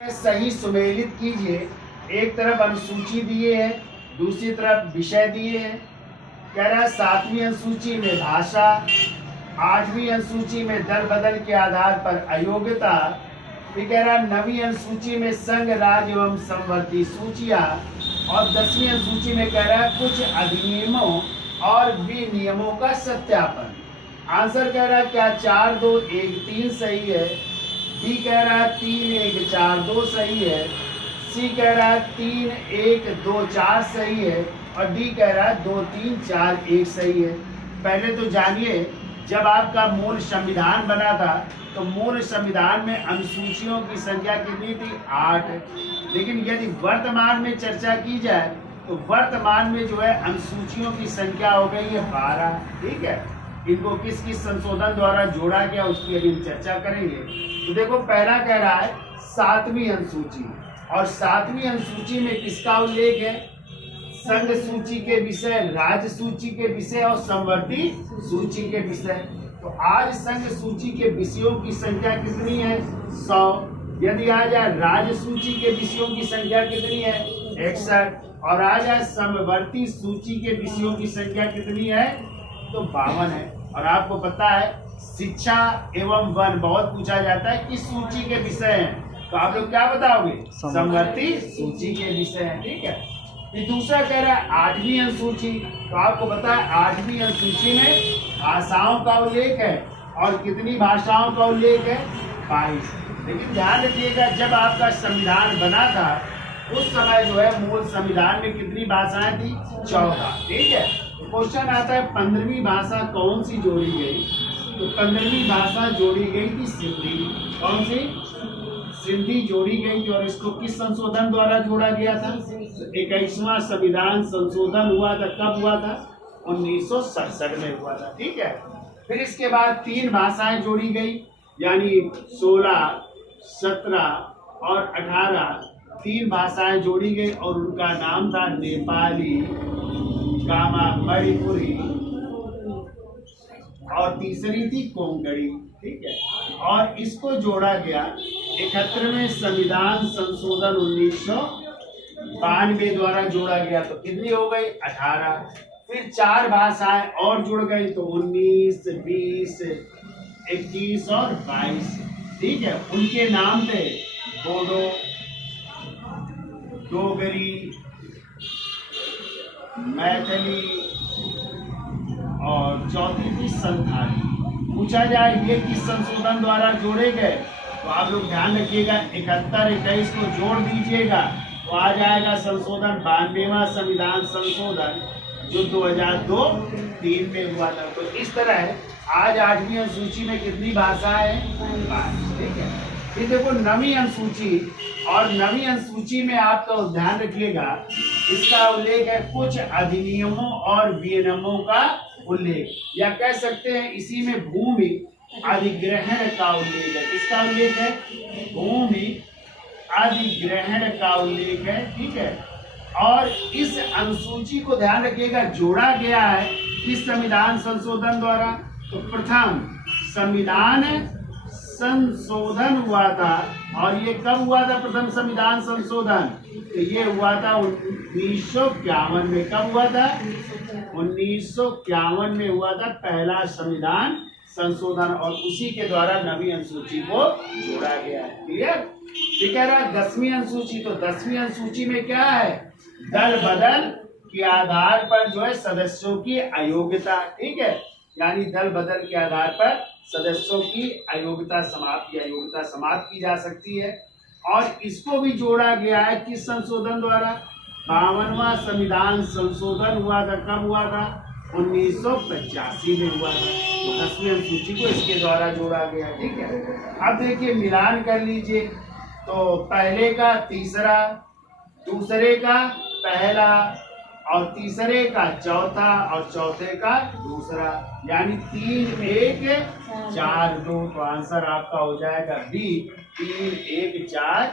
सही सुमेलित कीजिए। एक तरफ अनुसूची दिए है, दूसरी तरफ विषय दिए हैं। कह रहा है 7वीं अनुसूची में भाषा, 8वीं अनुसूची में दल बदल के आधार पर अयोग्यता, फिर कह रहा है 9वीं अनुसूची में संघ राज्य एवं समवर्ती सूचियां, और 10वीं अनुसूची में कह रहा है कुछ अधिनियमों और विनियमों का सत्यापन। आंसर कह रहा है क्या 4 2 1 3 सही है। बी कह रहा है 3 1 4 2 सही है। सी कह रहा है 3 1 2 4 सही है। और डी कह रहा है 2 3 4 1 सही है। पहले तो जानिए, जब आपका मूल संविधान बना था तो मूल संविधान में अनुसूचियों की संख्या कितनी थी? 8। लेकिन यदि वर्तमान में चर्चा की जाए तो वर्तमान में जो है अनुसूचियों की संख्या हो गई है 12। ठीक है, इनको किस किस संशोधन द्वारा जोड़ा गया उसकी अभी हम चर्चा करेंगे। तो देखो, पहला कह रहा है 7वीं अनुसूची, और 7वीं अनुसूची में किसका उल्लेख है? संघ सूची के विषय, राज्य सूची के विषय और समवर्ती सूची के विषय। तो आज संघ सूची के विषयों की संख्या कितनी है? 100। यदि आज राज्य सूची के विषयों की संख्या कितनी है? 61। और आज समवर्ती सूची के विषयों की संख्या कितनी है? तो 52 है। और आपको पता है शिक्षा एवं वन बहुत पूछा जाता है किस सूची के विषय हैं, तो आप लोग क्या बताओगे? समवर्ती सूची के विषय हैं। ठीक है। फिर दूसरा कह रहा है 8वीं अनुसूची, तो आपको पता है 8वीं अनुसूची में भाषाओं का उल्लेख है, और कितनी भाषाओं का उल्लेख है? 22। लेकिन ध्यान रखिएगा, जब आपका संविधान बना था उस समय जो है मूल संविधान में कितनी भाषाएं थी? 14। ठीक है। क्वेश्चन आता है 15वीं भाषा कौन सी जोड़ी गई? तो 15वीं भाषा जोड़ी गई थी सिंधी। कौन सी? सिंधी जोड़ी गई थी। और इसको किस संशोधन द्वारा जोड़ा गया था? 21वां संविधान संशोधन हुआ था। कब हुआ था? 1967 में हुआ था। ठीक है। फिर इसके बाद 3 भाषाएं जोड़ी गई, यानी 16, 17 और 18 3 भाषाएं जोड़ी गई, और उनका नाम था नेपाली, गामा, मणिपुरी, और तीसरी थी कोंकणी। ठीक है। और इसको जोड़ा गया 71वें संविधान संशोधन 1992 द्वारा जोड़ा गया। तो कितनी हो गई? 18। फिर 4 भाषाएं और जुड़ गई, तो 19, 20, 21 और 22। ठीक है। उनके नाम थे बोडो, डोगरी, मैथिली, और चौथी थी संथाली। पूछा जाए ये किस संशोधन द्वारा जोड़े गए, तो आप लोग ध्यान रखिएगा 71 21 को जोड़ दीजिएगा तो आ जाएगा संशोधन 92वां संविधान संशोधन, जो 2002-3 में हुआ था। तो इस तरह आज 8वीं अनुसूची में कितनी भाषाएं हैं? ठीक है। फिर देखो 9वीं अनुसूची, और 9वीं अनुसूची में आपका ध्यान रखिएगा, इसका उल्लेख है कुछ अधिनियमों और विनियमों का उल्लेख, या कह सकते हैं इसी में भूमि अधिग्रहण का उल्लेख है। किसका उल्लेख है? भूमि अधिग्रहण का उल्लेख है। ठीक है। और इस अनुसूची को ध्यान रखिएगा जोड़ा गया है किस संविधान संशोधन द्वारा? तो प्रथम संविधान संशोधन हुआ था। और ये कब हुआ था प्रथम संविधान संशोधन? तो ये हुआ था 1951 में। कब हुआ था? 1951 में हुआ था पहला संविधान संशोधन, और उसी के द्वारा 9वीं अनुसूची को जोड़ा गया है। क्लियर? ठीक है। 10वीं अनुसूची, तो 10वीं अनुसूची में क्या है? दल बदल के आधार पर जो है सदस्यों की अयोग्यता। ठीक है। यानी दल बदल के आधार पर सदस्यों की अयोग्यता समाप्त की जा सकती है। और इसको भी जोड़ा गया है किस संशोधन द्वारा? 52वां संविधान संशोधन हुआ था। कब हुआ था? 1985 में हुआ था। तो 10वीं अनुसूची को इसके द्वारा जोड़ा गया। ठीक है। अब देखिए मिलान कर लीजिए, तो पहले का तीसरा, दूसरे का पहला, और तीसरे का चौथा, और चौथे का दूसरा, यानी 3 1 4 2। तो आंसर आपका हो जाएगा बी, 3 1 4